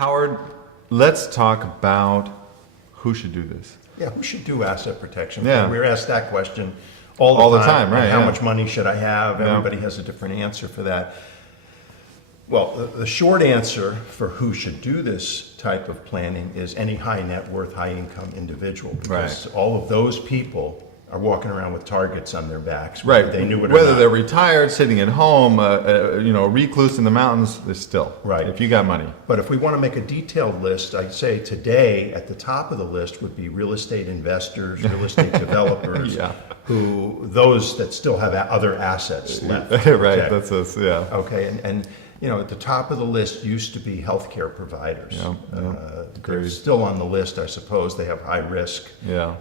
Howard, let's talk about who should do this. Yeah, who should do asset protection? Yeah. We're asked that question all the time. Right? And how yeah. much money should I have? Yeah. Everybody has a different answer for that. Well, the short answer for who should do this type of planning is any high net worth, high income individual. Because all of those people are walking around with targets on their backs. Right. They knew it or Whether not. they're retired, sitting at home, a recluse in the mountains, they're still. Right. If you got money. But if we want to make a detailed list, I'd say today at the top of the list would be real estate investors, real estate developers, Yeah. those that still have other assets left. Right. Okay. That's us. Yeah. Okay, and at the top of the list used to be healthcare providers. Yeah, They're agreed. still on the list, I suppose. They have high risk. Yeah.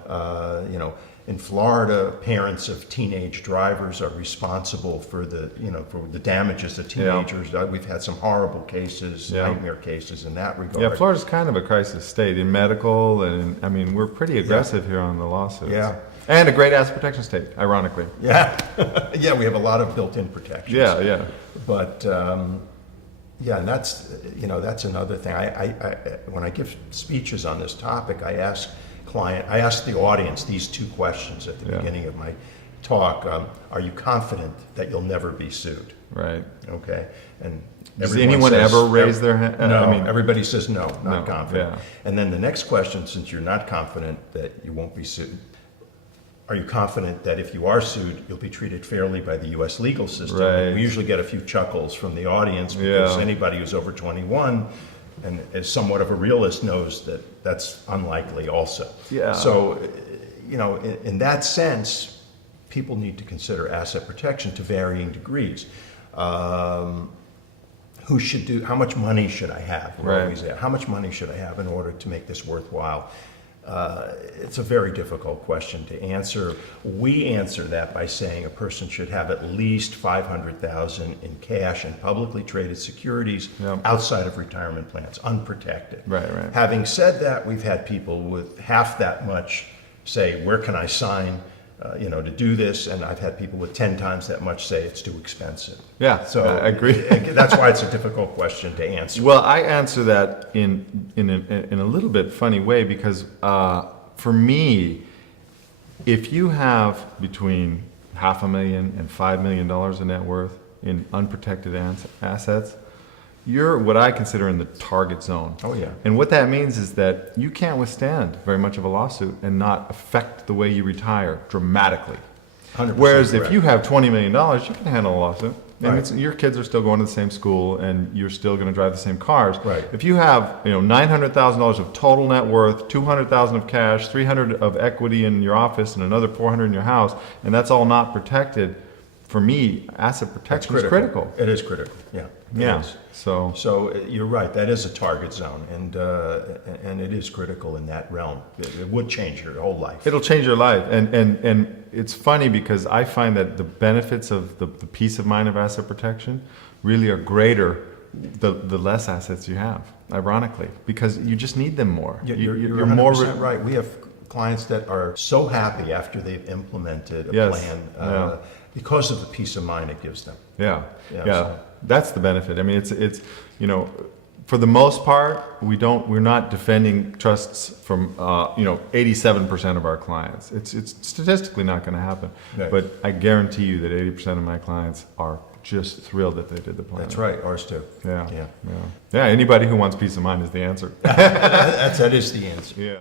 In Florida, parents of teenage drivers are responsible for the damages of teenagers. We've had some horrible cases, Yeah. nightmare cases in that regard. Yeah, Florida's kind of a crisis state in medical, and I mean we're pretty aggressive here on the lawsuits. Yeah. And a great asset protection state, ironically. Yeah, yeah, we have a lot of built-in protections. Yeah. But and that's another thing. I when I give speeches on this topic, I ask the audience these two questions at the Yeah. beginning of my talk. Are you confident that you'll never be sued? Right. Okay, and Does everyone anyone says- ever raise their hand? No, I mean, everybody says no, not No, confident. yeah. And then the next question, since you're not confident that you won't be sued, are you confident that if you are sued, you'll be treated fairly by the U.S. legal system? Right. We usually get a few chuckles from the audience because Yeah. anybody who's over 21 and is somewhat of a realist knows that that's unlikely also. Yeah. So, in that sense, people need to consider asset protection to varying degrees. Who should do? How much money should I have? We're Right. always there. How much money should I have in order to make this worthwhile? It's a very difficult question to answer. We answer that by saying a person should have at least $500,000 in cash and publicly traded securities Yep. outside of retirement plans, unprotected. Right. Having said that, we've had people with half that much say, "Where can I sign?" To do this, and I've had people with 10 times that much say it's too expensive. Yeah, So I agree. That's why it's a difficult question to answer. Well, I answer that in a little bit funny way because for me, if you have between $500,000 and $5 million in net worth in unprotected assets, you're what I consider in the target zone. Oh, yeah. And what that means is that you can't withstand very much of a lawsuit and not affect the way you retire dramatically. 100% Whereas if correct. you have $20 million, you can handle a lawsuit. And Right. your kids are still going to the same school, and you're still going to drive the same cars. Right. If you have, $900,000 of total net worth, $200,000 of cash, $300 of equity in your office, and another $400 in your house, and that's all not protected, for me, asset protection is critical. It is critical, yeah. It Yeah. is. So You're right, that is a target zone, and it is critical in that realm. It would change your whole life. it'll change your life, and it's funny because I find that the benefits of the peace of mind of asset protection really are greater the less assets you have. Ironically, because you just need them more. You're You're 100% right. We have clients that are so happy after they've implemented a Yes. plan Yeah. because of the peace of mind it gives them. Yeah, Yeah, yeah, so- that's the benefit. I mean, it's for the most part, we're not defending trusts from 87% of our clients. It's statistically not going to happen. Right. But I guarantee you that 80% of my clients are just thrilled that they did the plan. That's right, ours too. Yeah, Yeah. yeah. Anybody who wants peace of mind is the answer. That is the answer. Yeah.